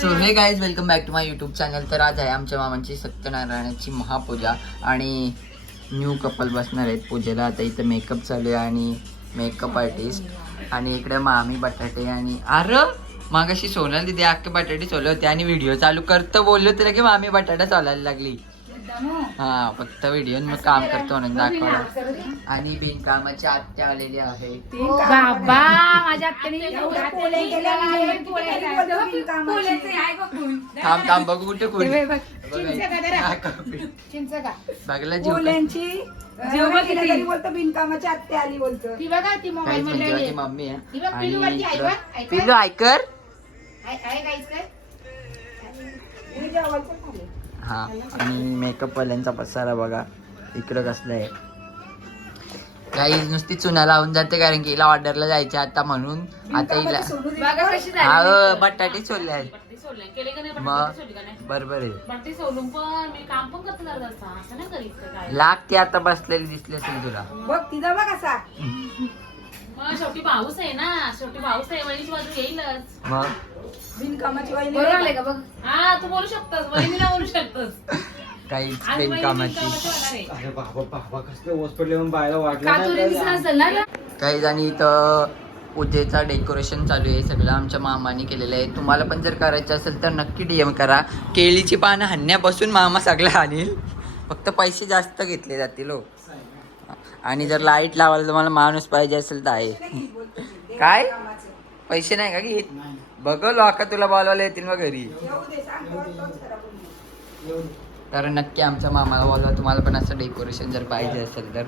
So hey guys welcome back to my YouTube channel तर आज आहे आमच्या मामांची सत्यनारायणाची महापूजा आणि न्यू कपल बसणार आहेत पूजेला. आता इथं मेकअप चालू आहे आणि मेकअप आर्टिस्ट आणि इकडे मामी बटाटे आणि अरे मागाशी सोनल तिथे अख्खे बटाटे सोलले होते आणि व्हिडिओ चालू करतं बोललो तर की मामी बटाटा चालायला लागली. हा फक्त व्हिडिओ मग काम करतो म्हणून दाखवलं आणि बिनकामाची आत्या आलेली आहे बाबा माझ्या आत्याने थांब थांब बघू कुठे कुठे बघ. बघला जीव का? पोल्यांची जीव बघ किती. तरी बोलतो बिनकामाची आत्या आली बोलतो. ती बघा ती मोबाईल म्हणजे मम्मी ही आहे. आणि. पिलू ऐकर. हा. आणि मेकअप वाल्यांचा पसारा बघा. इकडं कसलं आहे. काही नुसती चुना लावून जाते कारण की हिला ऑर्डरला जायचे आता म्हणून. आता हिला हा झाली? अ, बटाटे सोडले आहेत. बट्टी सोडले. केले का नाही मग बट्टी सोडली का नाही? बरोबर आहे. बट्टी सोडून पण मी काम पण करतो जरा जरा. असं नाही करीत का काय? लाग ती आता बसलेली दिसली असेल तुला. बघ तिथं बघ असा. मग शेवटी पाऊस आहे ना. शेवटी पाऊस आहे येईलच. मग? बिनकामाची वहिनी बरोबर आले का? बघ? हा तू बोलू शकतोस. वहिनीला बोलू शकतोस. काहीच आज वहिनी बिनकामाची. बिनकामाची होणार आहे. अरे बाबा बाबा कसले ओस पडले म्हणून बायला वाटलं नाही दिसला. असेल ना? काही जणी इथं पूजेचा डेकोरेशन चालू आहे. सगळं आमच्या मामाने केलेलं आहे. तुम्हाला पण जर करायचं असेल तर नक्की डीएम करा. केळीची पानं हाणण्यापासून मामा सगळं आणील. फक्त पैसे जास्त घेतले जातील हो. आणि जर लाइट लावायला तुम्हाला माणूस पाहिजे असेल तर आहे. काय? पैसे नाही का घेत? बघ लोका तुला बोलवायला येतील मग घरी. तर नक्की आमच्या मामाला बोलवा तुम्हाला पण असं डेकोरेशन जर पाहिजे असेल तर.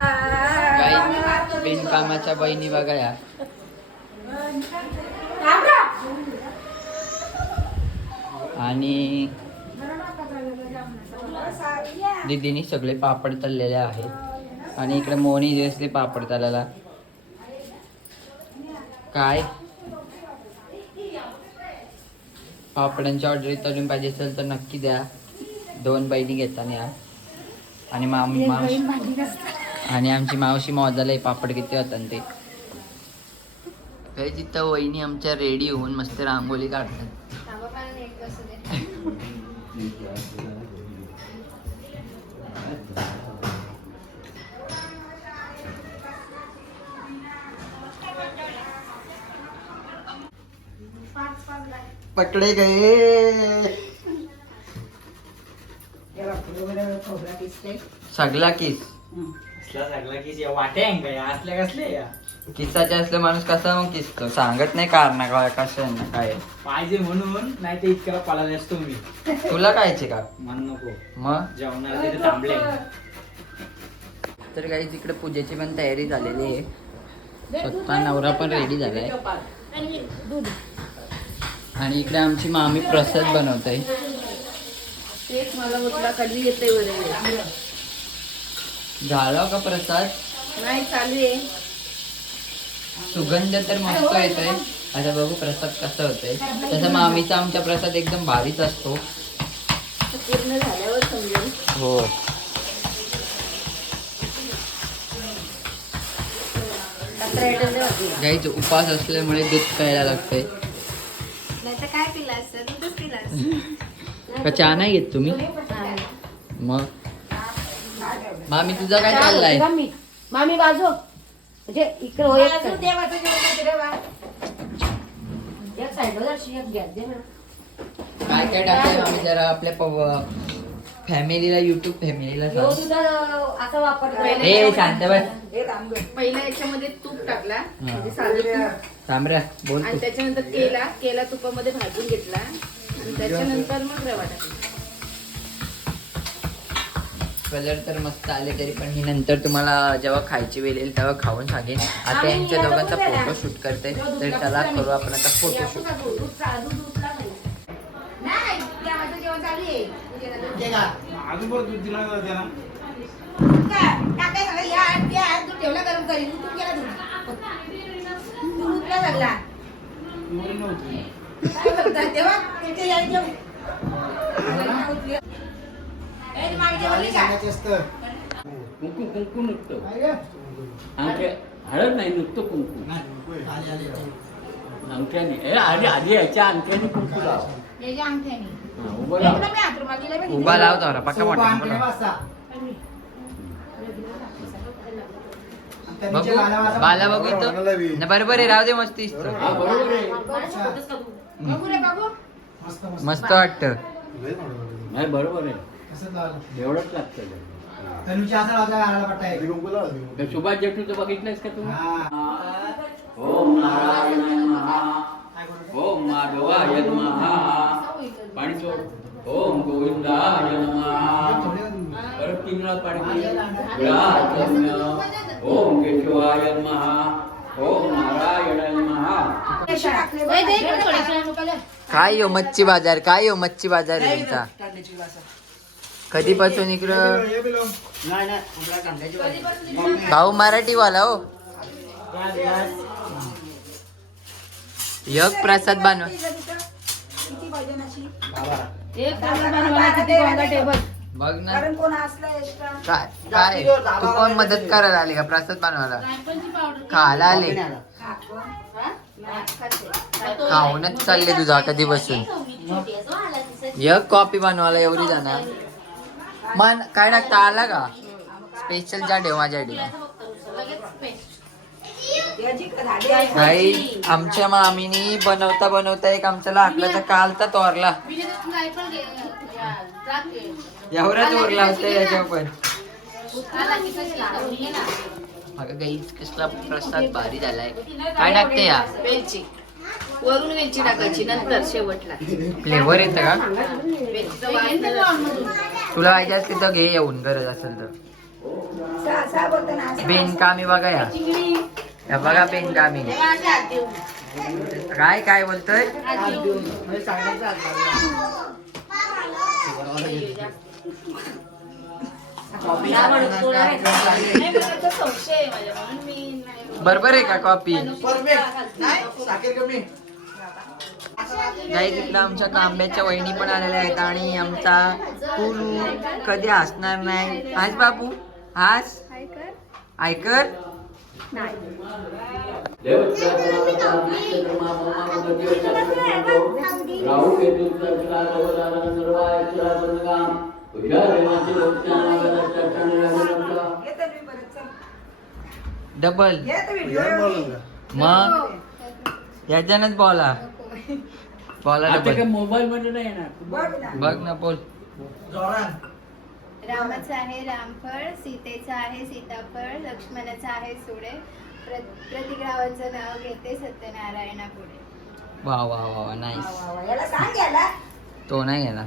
काही बिनकामाच्या बहिणी बघा या. आणि दिदीनी सगळे पापड तळलेले आहेत. आणि इकडे मोनी दिसले पापड तळायला काय? पापडांची ऑर्डर तळून पाहिजे असेल तर नक्की द्या. दोन बहिणी घेताना या. आणि मामी मावशी. आणि आमची मावशी मोजाला पापड किती होतात ते. काही तिथं वहिनी आमच्या रेडी होऊन मस्त रांगोळी काढतात. पकडे गए. सगळा किस असला सगळा की वाटे आहे का या? असल्या कसले या? किसाचे असले माणूस कसा मग किसतो सांगत नाही कारण काय कसं ना काय? पाहिजे म्हणून नाही तर इतक्याला पळाले असतो मी तुला कायचे का? म्हण नको. मग? जेवणाला तिथे थांबले. तर काही तिकडे पूजेची पण तयारी झालेली आहे. स्वतः नवरा पण रेडी झालाय. आणि इकडे आमची मामी प्रसाद बनवत. आहे तेच मला कधी येते वगैरे झाला का प्रसाद? नाही चालू आहे. सुगंध तर मस्त येतोय. आता बघू प्रसाद कसा होतोय. तसं मामीचा आमचा प्रसाद एकदम भारीच असतो. पूर्ण झाल्यावर समजेल हो. गाईच उपास असल्यामुळे दूध प्यायला लागतंय नाहीतर काय पिला असतं? दूधच पिला असतं. का चहा नाही घेत तुम्ही? मग? मामी तुझा काय चाललाय? मामी मामी बाजू. म्हणजे इकडे हो. देवाचं काय काय टाकलंय मामी जरा आपल्या फॅमिलीला युट्यूब फॅमिलीला असा वापरतो शांत बस. हे थांब गं. पहिला याच्यामध्ये तूप टाकला. म्हणजे साधं तूप थांबऱ्या बोल आणि तू. त्याच्यानंतर केला केला तुपामध्ये भाजून घेतला. आणि त्याच्यानंतर मग रवा टाकला. कलर तर मस्त आले तरी पण ही नंतर तुम्हाला जेव्हा खायची वेळ येईल तेव्हा खाऊन सांगेन. आता यांच्या दोघांचा फोटो शूट करते. तर त्याला करू आपण आता फोटो शूट ठेवला गरम करीन. उतरून गेला दूध. दूध उतला सगळा. एवढी नव्हती काय करताय तेव्हा? तिथे यायचं. ए, ती मागे जेवली का? कुंकू कुंकू नुकतं. आमच्या हळद नाही नुकतं कुंकू. अंगठ्याने. ए, आधी आधी याच्या अंगठ्याने कुंकू लाव. याच्या अंगठ्याने. हा, उभं लाव. तोरा पक्का मोठा बघू. बाला बघू. इथं. न, बरोबर आहे राहू दे मस्त मस्त वाटतं. नाही बरोबर आहे. एवढंच लागतं सुभाष जेठूचं बघितलंयस का तू? ओम नारायण ओम माधवाय नमः. पाणी सोड. ओम गोविंदाय परत तीन वेळा पाणी. ओम केशवाय नमः. ओम नमः. काय हो मच्छी बाजार काय हो मच्छी बाजार आहे. तुमचा कधीपासून इकडं? भाऊ मराठीवाला हो. यग प्रसाद बानवा. एक बघ ना. कारण कोण असलं एक्स्ट्रा काय काय? तू कोण मदत करायला आली का? प्रसाद बनवायला? खायला आले. खाऊनच चालले तुझा कधी बसून यग कॉपी बनवायला एवढी जाणार? मन काय टाकता आला का? स्पेशल जा ठेव माझ्यासाठी काही आमच्या मामीनी बनवता बनवता एक आमच्या लाकडाचा कालता तोरला. एवढाच उरला होता याच्या पण. अगं गाईच कसला प्रसाद भारी झालाय. काय टाकते या? वेलची. वरून वेलची टाकायची नंतर शेवटला. फ्लेवर येतं का? तुला पाहिजे असली तर घे येऊन गरज असेल तर. बेनकामी बघा या. या बघा बेनकामी. काय काय बोलतोय? नाही, मला तर संशय आहे माझ्या म्हणून मी नाही बरोबर आहे का कॉपी साखर कमी काही तिकडं आमच्या कांब्याच्या वहिनी पण आलेल्या आहेत आणि आमचा कुलू कधी हसणार नाही हास बाबू हास ऐकर राहू डबल मग? याच्यानंच बोला बोला डबल मोबाईल मध्ये नाही येणार. बघ ना. बघ ना बोल. रामाचं आहे रामफळ सीतेचं आहे सीताफळ लक्ष्मणाचं आहे सुडे. प्र- प्रतिग्रावाचं नाव घेते सत्यनारायणा पुढे. वा वा वा नाईस वा, वा, याला सांग याला. तो नाही येणार.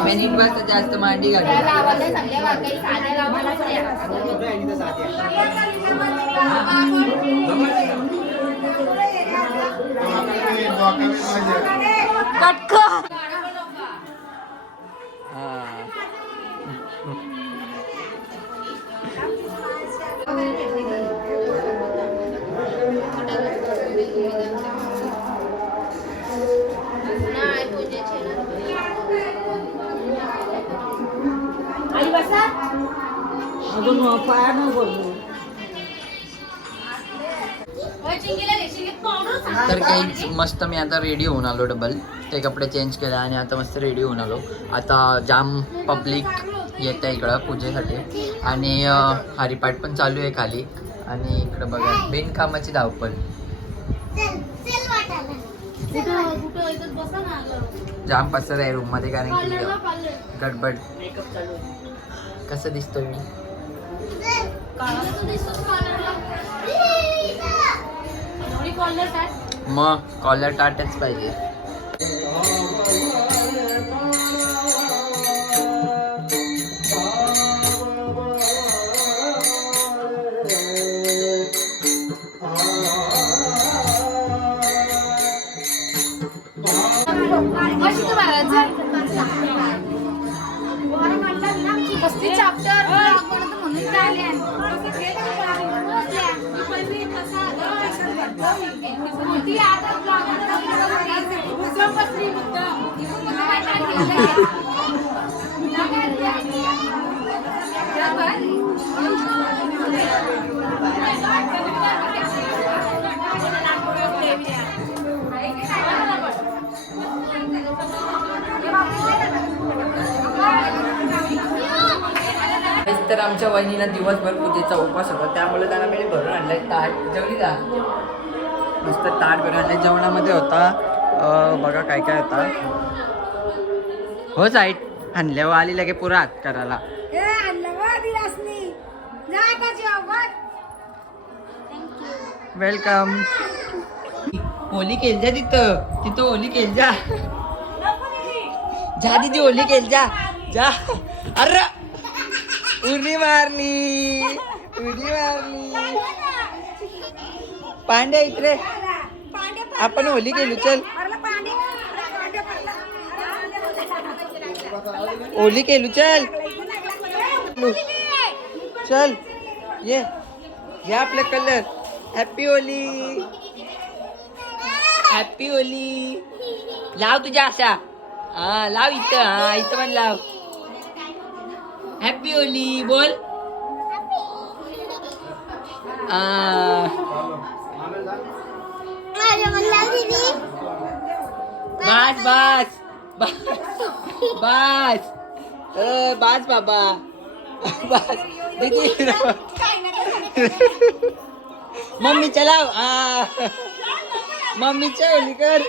मम्मीनी बस जास्त मांडी घालू आई बसा अजून पाया न बोललो तर काही मस्त मी आता रेडी होऊन आलो डबल ते कपडे चेंज केले आणि आता मस्त रेडी होऊन आलो. आता जाम पब्लिक येत आहे इकडं पूजेसाठी. आणि अं, हरिपाठ पण चालू आहे खाली. आणि इकडं बघा बिनकामाची धावपळ. ना. अगं. जाम पसर आहे रूममध्ये कारण की. गडबड. मेकअप चालू आहे. कसं दिसतोय? मी काळा कसं दिसतो काय मग कॉलर टाटच पाहिजे. ती तर आमच्या वहिनीला दिवसभर पूजेचा उपवास होता. त्यामुळे त्यांना मी भरून आणलंय ताट. जेवली का? मस्त ताट भरून आणलंय. जेवणामध्ये होता बघा काय काय होता. हो साईट आणल्यावर आली लगे पुरा हात करायला. वेलकम. होली केल जा तिथं. तिथं होली केल जा. जा दीदी होली केल जा. जा. अरे! उडी मारली उडी मारली. पांड्या इकडे. आपण होली गेलो चल. होली केली चल. चल. ये. घ्या आपलं colour. Happy Holi happy Holi लाव तुझ्या अशा. हा लाव इथं. हा इथं पण लाव. हॅपी होली बोल आ, बस बस बस बस अ, बस बाबा बस दीदी मम्मी चलाव आ मम्मीच्या होली कर